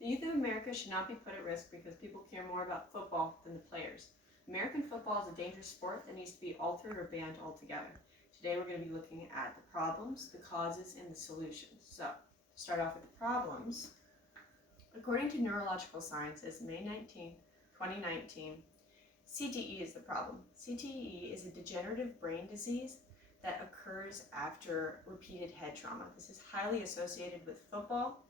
The youth of America should not be put at risk because people care more about football than the players. American football is a dangerous sport that needs to be altered or banned altogether. Today we're going to be looking at the problems, the causes, and the solutions. So, to start off with the problems, according to Neurological Sciences, May 19, 2019, CTE is the problem. CTE is a degenerative brain disease that occurs after repeated head trauma. This is highly associated with football,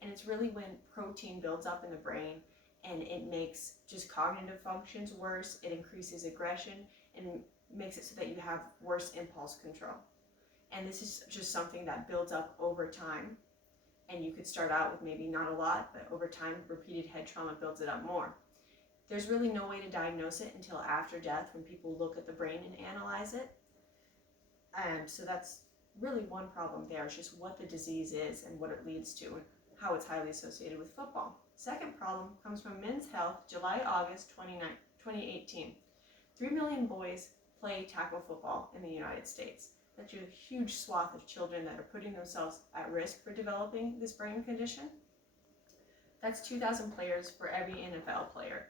and it's really when protein builds up in the brain and it makes just cognitive functions worse, it increases aggression, and makes it so that you have worse impulse control. And this is just something that builds up over time, and you could start out with maybe not a lot, but over time, repeated head trauma builds it up more. There's really no way to diagnose it until after death when people look at the brain and analyze it. So that's really one problem there, is just what the disease is and what it leads to and how it's highly associated with football. Second problem comes from Men's Health, July-August 2018. 3 million boys play tackle football in the United States. That's a huge swath of children that are putting themselves at risk for developing this brain condition. That's 2,000 players for every NFL player.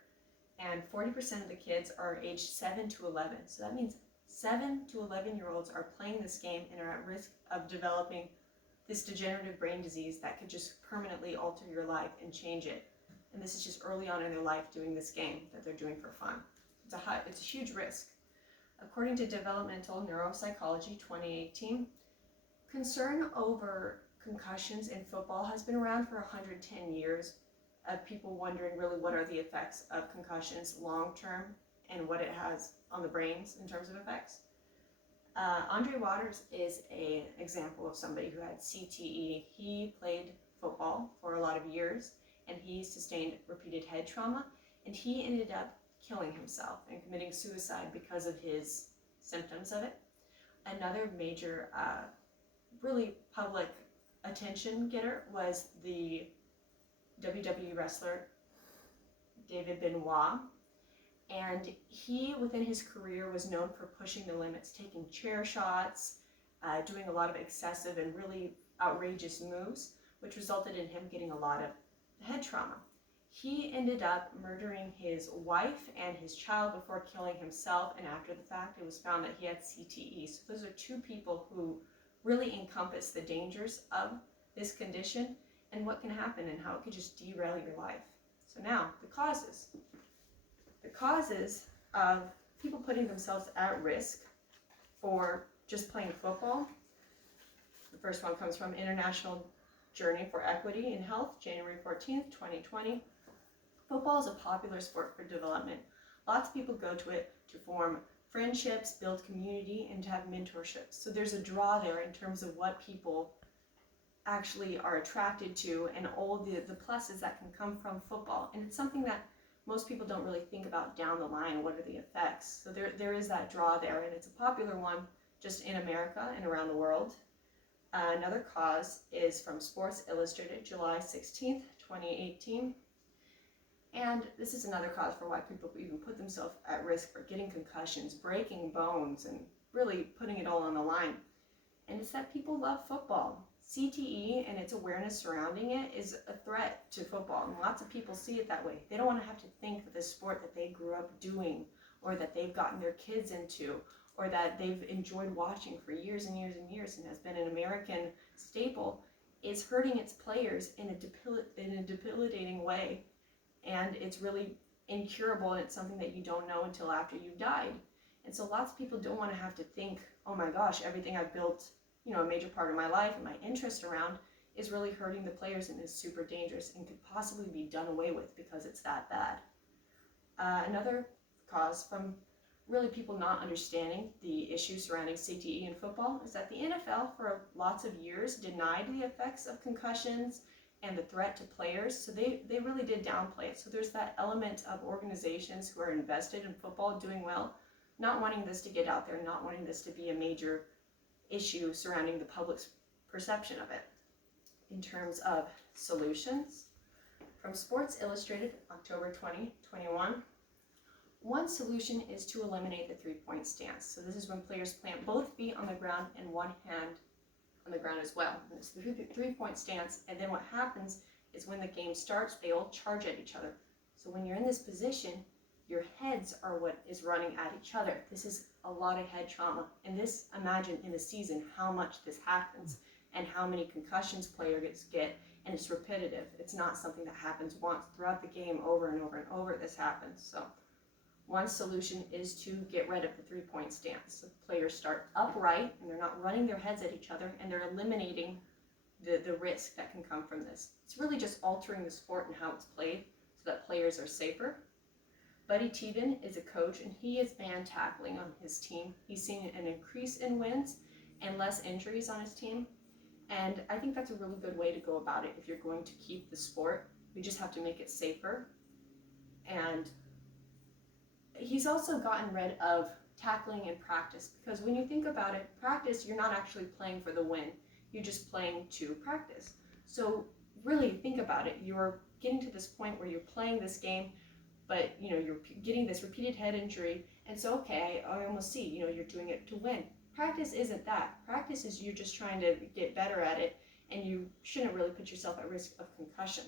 And 40% of the kids are aged 7 to 11. So that means 7 to 11-year-olds are playing this game and are at risk of developing this degenerative brain disease that could just permanently alter your life and change it. And this is just early on in their life doing this game that they're doing for fun. It's a huge risk. According to Developmental Neuropsychology 2018, concern over concussions in football has been around for 110 years, of people wondering really what are the effects of concussions long term and what it has on the brains in terms of effects. Andre Waters is an example of somebody who had CTE. He played football for a lot of years, and he sustained repeated head trauma, and he ended up killing himself and committing suicide because of his symptoms of it. Another major, really public attention getter was the WWE wrestler David Benoit. And he, within his career, was known for pushing the limits, taking chair shots, doing a lot of excessive and really outrageous moves, which resulted in him getting a lot of head trauma. He ended up murdering his wife and his child before killing himself, and after the fact, it was found that he had CTE. So those are two people who really encompass the dangers of this condition and what can happen and how it could just derail your life. So now, the causes. The causes of people putting themselves at risk for just playing football. The first one comes from International Journey for Equity in Health, January 14th, 2020. Football is a popular sport for development. Lots of people go to it to form friendships, build community, and to have mentorships. So there's a draw there in terms of what people actually are attracted to and all the pluses that can come from football. And it's something that most people don't really think about down the line. What are the effects? So there is that draw there, and it's a popular one just in America and around the world. Another cause is from Sports Illustrated, July 16th, 2018. And this is another cause for why people even put themselves at risk for getting concussions, breaking bones, and really putting it all on the line. And it's that people love football. CTE and its awareness surrounding it is a threat to football, and lots of people see it that way. They don't want to have to think that the sport that they grew up doing, or that they've gotten their kids into, or that they've enjoyed watching for years and years and years and has been an American staple, is hurting its players in a debilitating way. And it's really incurable, and it's something that you don't know until after you've died. And so lots of people don't want to have to think, oh my gosh, everything I've built, a major part of my life and my interest around is really hurting the players and is super dangerous and could possibly be done away with because it's that bad. Another cause from really people not understanding the issues surrounding CTE in football is that the NFL for lots of years denied the effects of concussions and the threat to players, so they really did downplay it. So there's that element of organizations who are invested in football doing well, not wanting this to get out there, not wanting this to be a major issue surrounding the public's perception of it. In terms of solutions, from Sports Illustrated, October 2021, one solution is to eliminate the three-point stance. So this is when players plant both feet on the ground and one hand on the ground as well. And it's the three-point stance, and then what happens is when the game starts, they all charge at each other. So when you're in this position, your heads are what is running at each other. This is a lot of head trauma. And this, imagine in a season how much this happens and how many concussions players get, and it's repetitive. It's not something that happens once. Throughout the game, over and over and over, this happens. So one solution is to get rid of the three-point stance. So players start upright and they're not running their heads at each other, and they're eliminating the risk that can come from this. It's really just altering the sport and how it's played so that players are safer. Buddy Teven is a coach, and he has banned tackling on his team. He's seen an increase in wins and less injuries on his team, and I think that's a really good way to go about it if you're going to keep the sport. We just have to make it safer. And he's also gotten rid of tackling in practice, because when you think about it, practice, you're not actually playing for the win. You're just playing to practice. So really think about it. You're getting to this point where you're playing this game, but you're getting this repeated head injury, and so okay, I almost see, you're doing it to win. Practice isn't that. Practice is you're just trying to get better at it, and you shouldn't really put yourself at risk of concussion.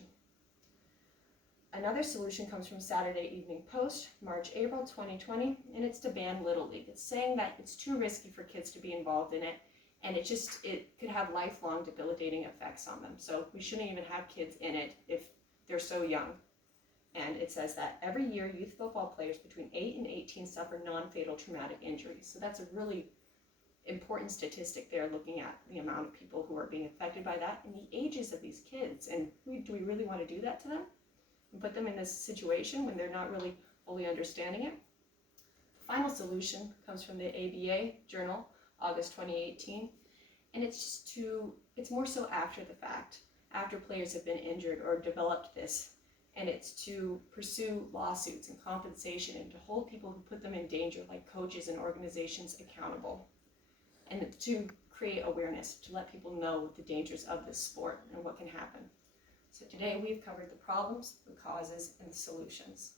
Another solution comes from Saturday Evening Post, March, April 2020, and it's to ban Little League. It's saying that it's too risky for kids to be involved in it, and it could have lifelong debilitating effects on them. So we shouldn't even have kids in it if they're so young. And it says that every year youth football players between 8 and 18 suffer non-fatal traumatic injuries. So that's a really important statistic there, looking at the amount of people who are being affected by that and the ages of these kids. And do we really want to do that to them and put them in this situation when they're not really fully understanding it? The final solution comes from the ABA Journal, August 2018. And it's more so after the fact, after players have been injured or developed this. And it's to pursue lawsuits and compensation, and to hold people who put them in danger, like coaches and organizations, accountable. And to create awareness, to let people know the dangers of this sport and what can happen. So today we've covered the problems, the causes, and the solutions.